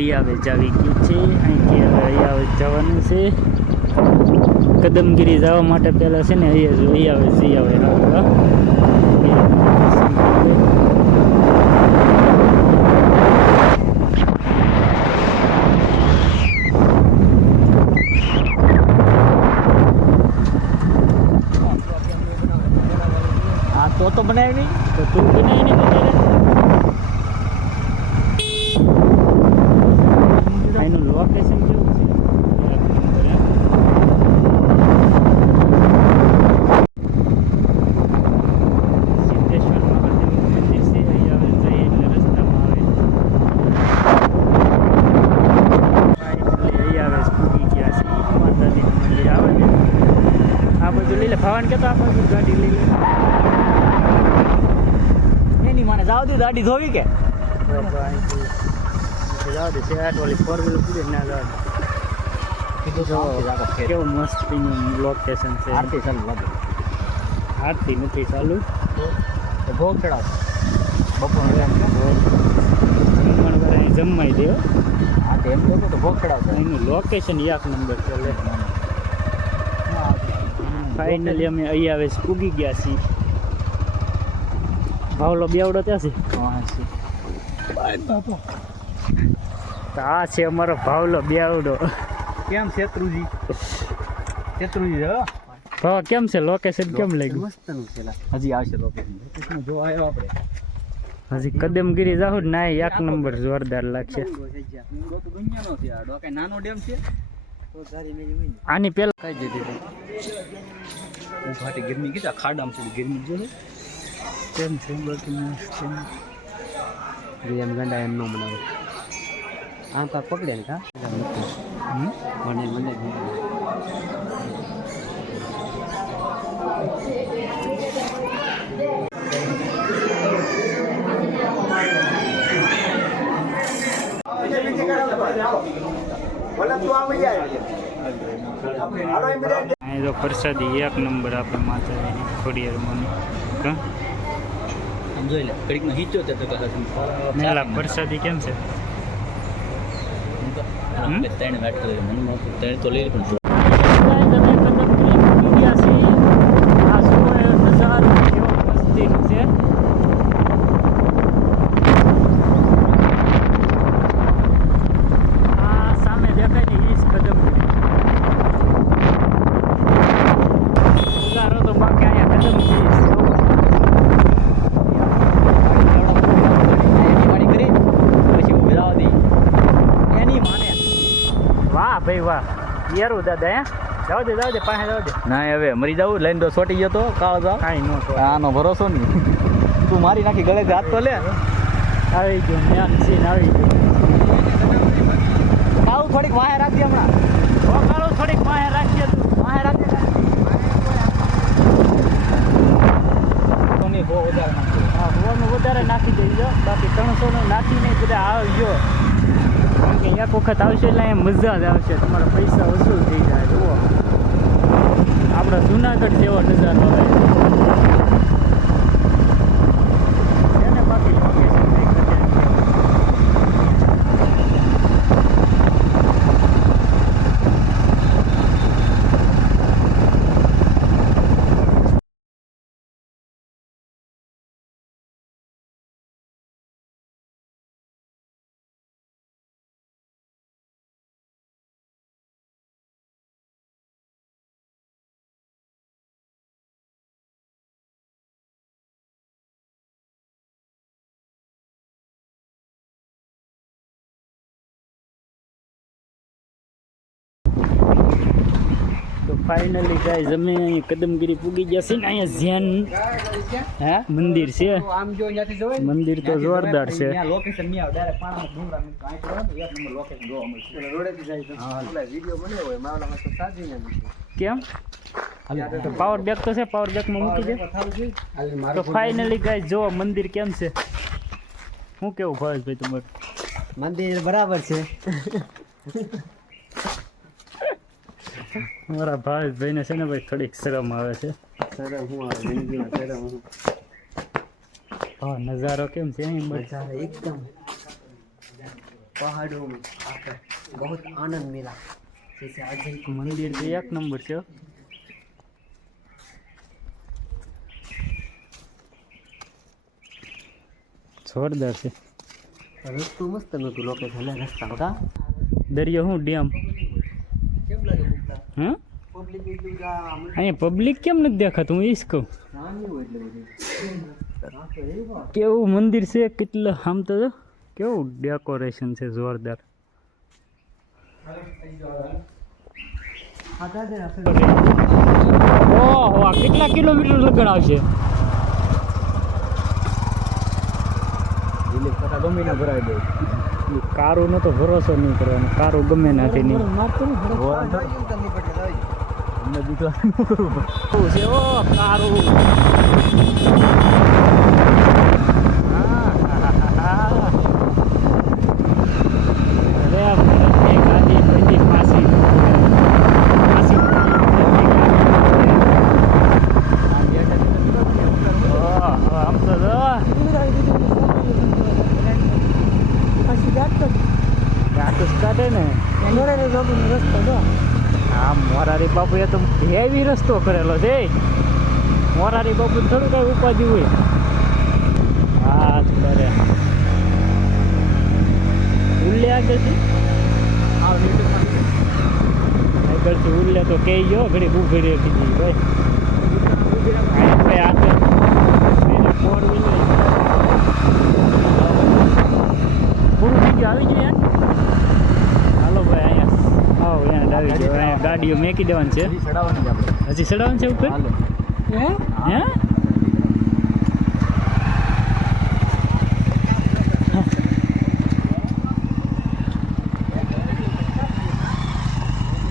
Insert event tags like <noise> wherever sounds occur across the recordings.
અયાવેજ આવી ગયું છે. અહીંથી હવે અયાવેજ જવાનું છે. કદમગીરી જવા માટે પહેલાં છે ને અહીંયા અયાવેજ જઈ આવે રાખવા હા તો તો બનાવી. નહીં તો તું બનાવી ને એનું લોકેશન કેવું છે એક નંબર, એમ. સિદ્ધેશ્વર મહાદેવનું મંદિર છે અહીંયા હવે જઈએ એટલે રસ્તામાં આવે Finally અહીંયા આવે છે, પૂગી ગયા છે માતાજીનું મંદિર આવે ને આ કેતા આપણે લે ભાવાને કહેતો આ બાજુ ગાડી લઈ લે. એની મને જાવ દી ગાડી ધોવી કે? જાવ દે સેટ વાળી ફોર વ્હીલર પૂરી ના જાવ કેવું મસ્ત લોકેશન છે? આરતી ચાલુ લાગે. આરતી નથી ચાલુ. તો ભોગ ચડાવ. બપોર જમવાઈ દે. હો. હા તો એમ તો તો ભોગ ચડાવતો. એનું લોકેશન એક નંબર છે. લે ફાઇનલી અમે અહીં આવે છે પૂગી ગયા છીએ. ભાવલો બેવડો ત્યાં છે? તો આ છે અમારો ભાવલો બેવડો. કેમ શેત્રુજી? શેત્રુજી હો. હા કેમ છે? લોકેશન કેમ લાગ્યું? મસ્તનું છે હજી આવશે લોકેશન જો આવ્યો આપણે. હજી કદમગીરી જાહુ ને એક નંબર જોરદાર લાગશે. ઊંડો તો દુનિયાનો છે આ ડોકે નાનો ડેમ છે? આની પેલા કઈ દીધી ફાટી ગરમી કીધા ખાડામ સુધી ગરમી જોડે કેમ છે. એમ ગંડા એમ ન મનાવે. આમ કાંક પકડે ને કા? મને મને મને અહીં તો પ્રસાદી એક નંબર આપણે માતાજીની આમ જોઈ લે કડીકમાં હિંચો તે તો કદાચ મેલા પ્રસાદી કેમ છે? ત્રણ વાટ કરી મને ત્રણ તો લઈ પણ તમે કદમગીરી પૂગી ગયા છીએ. આ જુઓ એ નજારો કેવો મસ્તીનો છે આ સામે દેખાય ને ઈ જ કદમગીરી ઉતારો તો બાકી અહીંયા કદમગીરી છે. એની કરી પછી હું જવા દઈ એની માને વાહ ભાઈ વાહ યારું દાદા હે? જાવ દે જાવ દે પાસે જાવ દે. ના હવે મરી જાવ લઈને તો સોટી ગયો તો કાળો જાવ. કાંઈ નો તો આનો ભરોસો નહીં. તું મારી નાખી ગળે હાથ તો લે. આવી ગયો મેં સીન આવી ગયો. આવું થોડીક વાહે રાખજે હમણાં. વગાડો થોડીક પાસે રાખીએ તું. વાહે રાખજે બહુ વધારે નાખી દેજો બાકી ત્રણસોનું નાખી નહીં બધા આવજો કારણ કે એક વખત આવશે એટલે અહીંયા મજા જ આવશે. તમારા પૈસા વસૂલ થઈ જાય, જુઓ. આપણા જુનાગઢ જેવો નજારો આવે છે ને બાકી location કંઈ ઘટે નહીં. તો ફાઇનલી ગાઈઝ અમે અહીં કદમગીરી પૂગી ગયા છે ને અહીંયા ધ્યાન હે મંદિર છે. આમ જો અહીંયાથી જોવે મંદિર તો જોરદાર છે. લોકેશન નહીં આવે ડાયરેક્ટ પાણામાં ડુંગરા માં કાઈ કરો ને, એક નંબર લોકેશન જોવા મળશે. કેમ? તો પાવર બેક તો છે પાવર બેકમાં મૂકી દે. તો ફાઇનલી ગાઈઝ જો મંદિર કેમ છે? શું કેવું ભાવેશભાઈ તમારું? મંદિર બરાબર છે. <laughs> મારા ભાવેશભાઈને છે ને ભાઈ થોડીક શરમ આવે છે હા નજારો કેમ છે અહીં બસ એકદમ पहाड़ों में आकर बहुत आनंद मिला जैसे अजय को મંદિર તો એક નંબર છે હો. જોરદાર છે રસ્તો મસ્ત નહોતું લોકેશન રસ્તા હતા દરિયો હું ડેમ કેમ લાગે મુકતા હા અહીંયા પબ્લિક કેમ નથી દેખાતું? હું એ જ કહું. કેવું મંદિર છે? કેટલું આમ તો કેવું ડેકોરેશન છે જોરદાર. ઓહો કેટલા કિલોમીટર લગન આવશે ભરાઈ દે કારો નો તો ભરોસો નહીં કરવાનો કારો ગમે નાખે નહીં અમને બીજો શું છે ઓ કારો અરે ભરતની ગાડી બધી પાછી પાછી ઓહો, આમ તો જો ગાટુસ કાઢે ને હા, મોરારી બાપુ એ તો હેવી રસ્તો કરેલો છે મોરારી બાપુ થોડું કઈ ઉપાધિ હોય. હા જ કરે. ઉલ્લે આગળથી? આગળથી ઉલ્લે તો કહી ગયો ઘડી ઊભી કીધી ભાઈ આ ભાઈ આગળ એને four wheeler. પૂરું થઈ ગયું આવી ગયું યાર હાલો ભાઈ અહીંયા આવો ગયો અહીંયા ગાડીઓ મેકી દેવાની છે હજી ચડાવવાનું છે ઉપર હે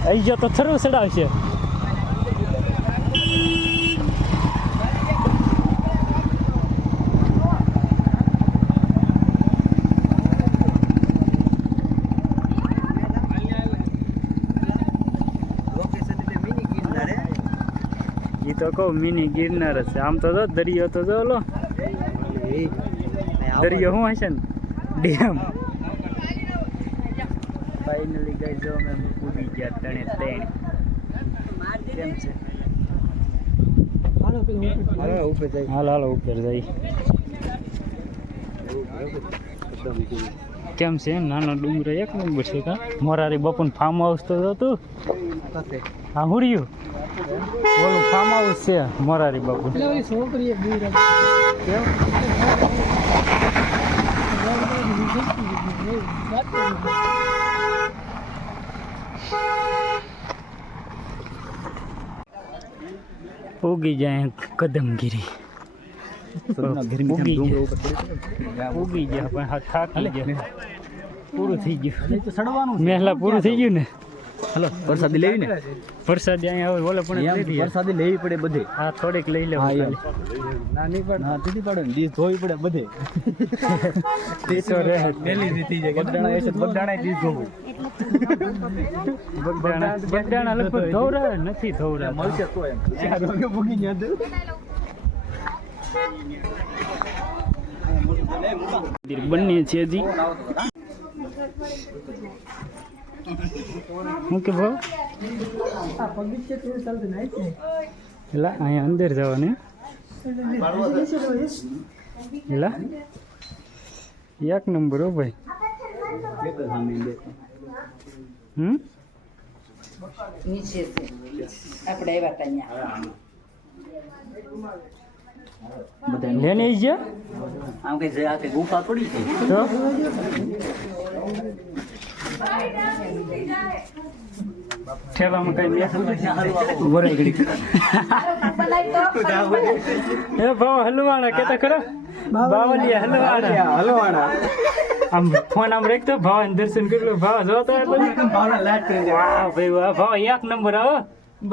અહીં જો તો થરું ચડાવશે એ તો કહું મિની ગિરનાર છે. આમ તો જો દરિયો તો જો લો. દરિયો શું હશે ને? ડેમ. ફાઇનલી ગઈ જો અમે કૂદી ગયા ત્રણે ત્રણ. કેમ છે? હાલો ઉપર જઈ હાલ હાલો ઉપર જઈ કેમ છે? નાનો ડુંગરો એક નંબર છે કા? મોરારી બપોર ફાર્મ હાઉસ તો હતું હા હું રહ્યું? ઓલું ફાર્મ હાઉસ છે મોરારી બાપુ. ઉગી જાય કદમગીરી. ઉગી ગયા ઉગી ગયા પણ થાકી ગયા. પૂરું થઈ ગયું. મહેલા પૂરું થઈ ગયું ને? હલો પ્રસાદી લેવી ને? પ્રસાદી અહીંયા હવે ઓલે પણ પ્રસાદી લેવી પડે બધે. હા થોડીક લઈ એમ. નાની પણ. હા દીધી પડે ને દીસ ધોવી પડે બધે. તે તો રે પેલી દીધી છે બગડાણા એસે બગડાણા દીસ ધોવું. બગદાણા બગદાણા લગભગ ધોવરાવે નથી ધોવરાવે મળશે તો એમ. ચાર વાગે ભૂગી ગયા તો. બંને છે હજી. હું કે ભાવ? એટલે અહીંયા અંદર જવાનું. એટલે એક નંબર હો ભાઈ. હમ? નીચે આપણે આવ્યા અહીંયા. લેને આમ કઈ ગુફા પડી છે. તો? ઠેલામાં કઈ બેસું વરાઈ ઘડી એ ભાવ હલવાણા કેતા ખરા? બાવલિયા હલવાણા. હલવાણા આમ ફોન આમ રાખતો ભાવ દર્શન કર્યું ભાવ જોતો એટલે વાહ ભાઈ વાહ ભાવ એક નંબર આવો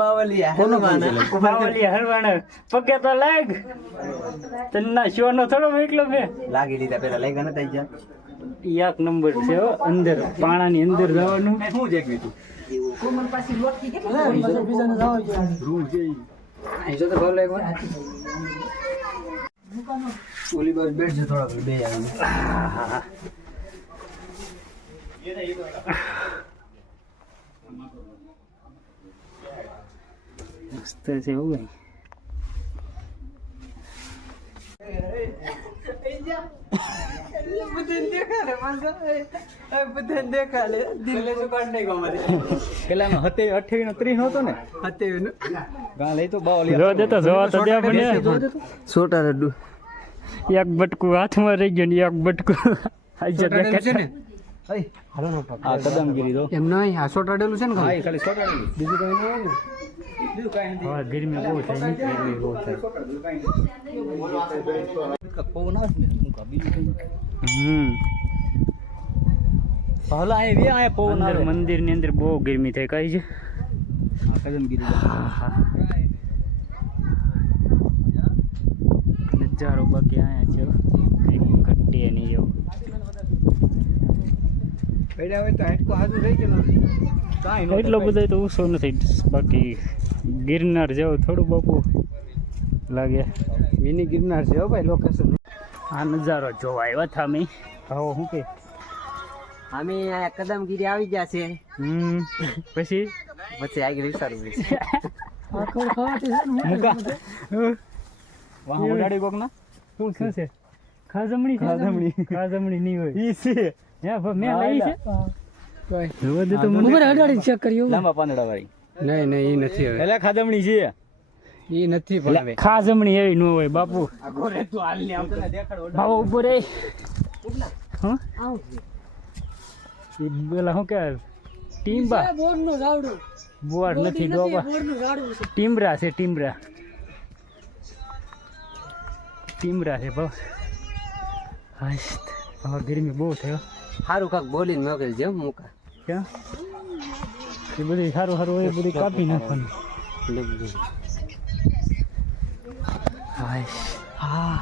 બાવલિયા હલવાણા. બાવલિયા હલવાણા. પગે તો લાગ. તન્ના શો નો થોડો એકલો મેં. લાગી લીધા પેલા લાગ્યા નતા એક નંબર છે હો અંદર પાણાની અંદર જવાનું. શું છે લાગ્યો. ઓલી બાજુ બેઠજો થોડાક થોડા બે મસ્ત છે એવું કઈ પેલાનો હતે અઠ્યાવી નો ત્રીસ હતો ને ગાં લઈ તો બાવલી જો દે તો જોવા તો દે આપણને સોટા રડ્ડુ એક બટકું હાથમાં રહી ગયું ને એક બટકું. આ કદમગીરી તો. એમ નહીં આ સોટાડેલું છે ને હા ખાલી? એ ખાલી બીજું કઈ ન હોય ને? બીજું કાંઈ નથી. હા ગરમી બહુ છે ને ગરમી બહુ છે પવન આવે ને મૂકા બીજું હમ પહેલા અહીં વે અહીં પવન અંદર આવે મંદિરની અંદર બહુ ગરમી થાય કઈ છે? આ કદમગીરી નજારો બાકી આયા છે ઘટે નહીં એવું. પડ્યા હોય તો હાડકું હાજુ રહી નો એટલો બધો તો ઓછો નથી. બાકી ગિરનાર જેવું થોડું બાપુ લાગે. મિની ગિરનાર છે હો ભાઈ લોકેશન આ નજારો જોવા આવ્યા હતા અમે. હવે શું કે? અમે આ કદમગીરી આવી ગયા છે. હમ. પછી? પછી આગળ વિચારવું છે મૂકા. વાહ ઉડાડી કોક ના શું શું છે ખાજમણી ખાજમણી. ખાજમણી નહીં હોય. ઈ છે. હે મેં લઈ છે. જોવા દે તો મને ચેક કર્યું લાંબા પાંદડા વાળી. નહીં નહીં એ નથી હવે. એટલે ખાદમણી છે. એ નથી પણ હવે. ખાજમણી એવી ન હોય બાપુ. ઊભો રે હા? શું કે ટીમ્બા બોર નથી ડોબા ટીમરા છે. ટીમરા ટીમરા છે ભાવ હાશ હવે ગરમી બહુ થયો. સારું કાક બોલીને મોકલજો મૂકા ક્યાં? એ બધી સારું સારું હોય બધી કાપી નાખવાનું. હા.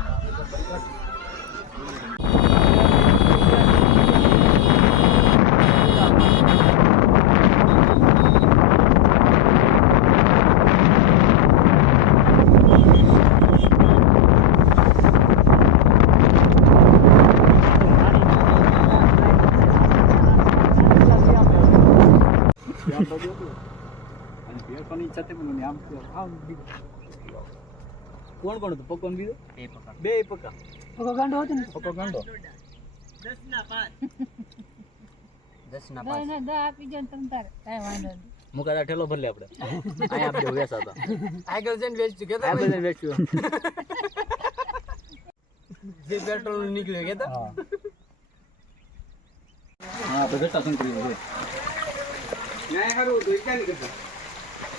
કોણ કોણ હતું? પકોન બીજો? બે પકા પકો ગાંડો ના? ઠેલો ભરલે આપણે. અહીંયા આપણે વેસા હતા આગળ જઈને વેચતું કેતા આ બધા વેચ્યું જે પેટ્રોલ નીકળ્યું હા. આપણે ઘટા ના ક્યાં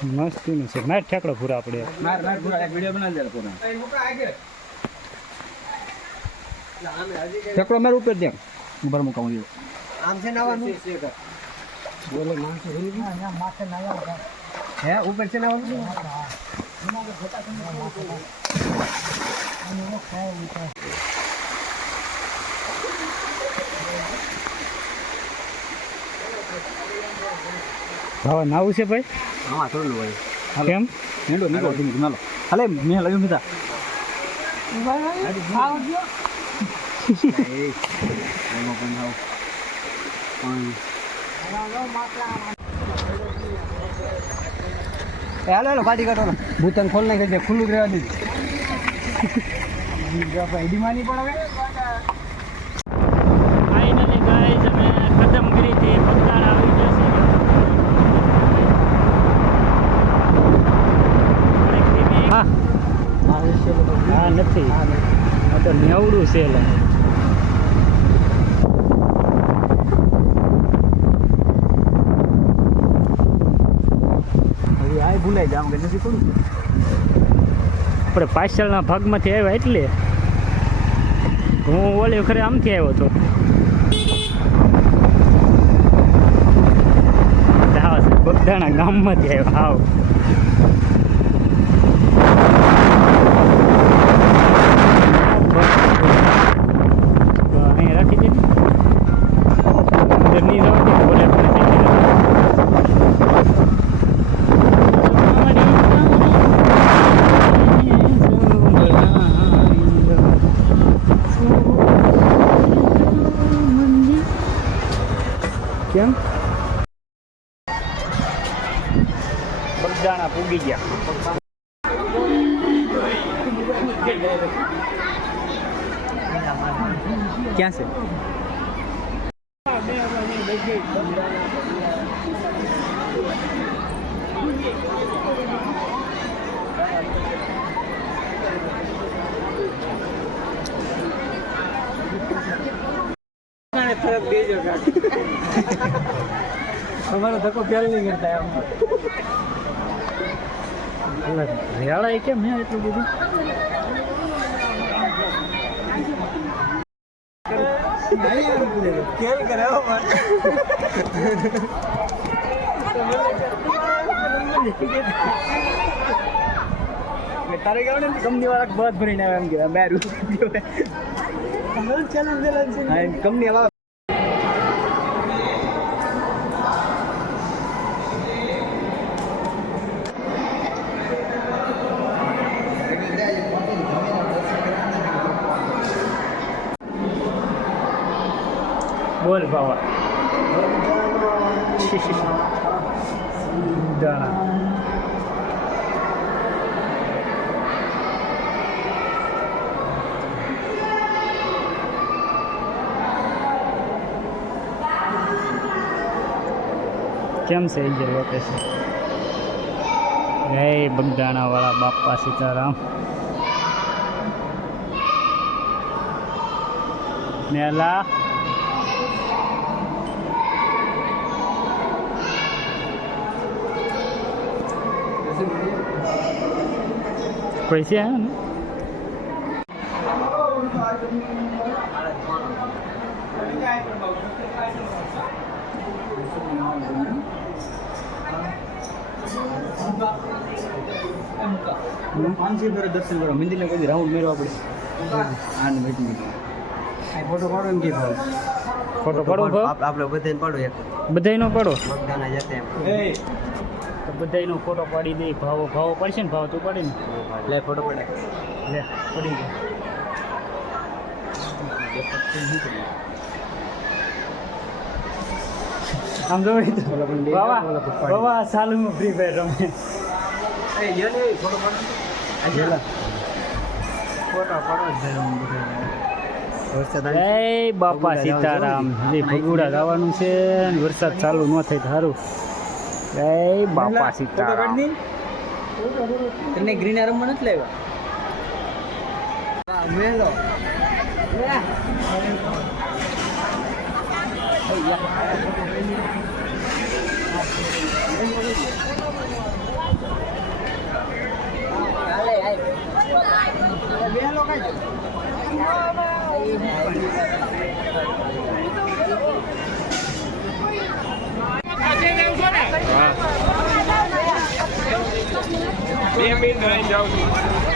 નીકળતા મસ્તીનું છે. માર ઠેકડો પૂરા આપણે માર માર પૂરા એક વિડિયો બનાવી દે પૂરા ઠેકડો માર ઉપર દે ઉપર મુકા હું આમ છે નાવાનું? માથે નવા હે ઉપર છે નાવાનું? હવે નાવું છે ભાઈ? હા થોડું હોય કેમ? નેડો નીકળો ધીમે ધીમે. હાલો. હાલે મેં લાવ્યું મીધા પણ આવ. પણ એ હાલો હાલો કાઢી કાઢો ભૂતન ખોલ નાખી દે ખુલ્લું જ રહેવા દીધું આઈડી માની પણ હવે ફાઇનલી ગાઈઝ અમે કદમગીરીથી બગદાણ આવી જશે હા હા નથી. આ તો નેવડું છે લે. હવે આ ભૂલાઈ આમ કે નથી કોણ આપણે પાછળના ભાગમાંથી આવ્યા એટલે. હું ઓલી ખરે આમથી આવ્યો હતો. બગદાણા ગામમાંથી આવ્યો હાવ. કેમ? બગદાણા પૂગી ગયા. ક્યાં છે? તરફ દેજો કાકી. અમારો ધક્કો પહેલ નહીં કરતા એમ રેળા કેમ હે એટલું બધું? ખેલ કરે હો તારે કેવું ને કંપની વાળા બધ ભરીને આવે એમ કે બારું હા કંપની વાળા બોલ બાવા દાણા કેમ છે એ જે લોકેશન જય બગદાણા વાળા બાપા સીતારામ મેલા પૈસા હે ને પાંચસો પર દર્શન કરો મંદિરને કોઈ રાઉન્ડ મેળવા પડે આને બેઠી ફોટો પાડો એમ કે ભાવ ફોટો પડો આપણે બધાને પાડો એક. બધાયનો પડો. મગદાના જતે તો ફોટો પાડી દે ભાવો ભાવો પડશે ને ભાવ તું પાડી ને. લે ફોટો પડે. લે પડી ગયો. આમ જો તો. બાવા બાવા સાલુમાં ફ્રી ફાયર રમે. વરસાદ જય બાપા સીતારામ. ભગુડા જવાનું છે વરસાદ ચાલુ ન થાય સારું જય બાપા સીતારામ તને ગ્રીન રમવા નથી લાવ્યા મેલો બે મિનિટ જાઉં છું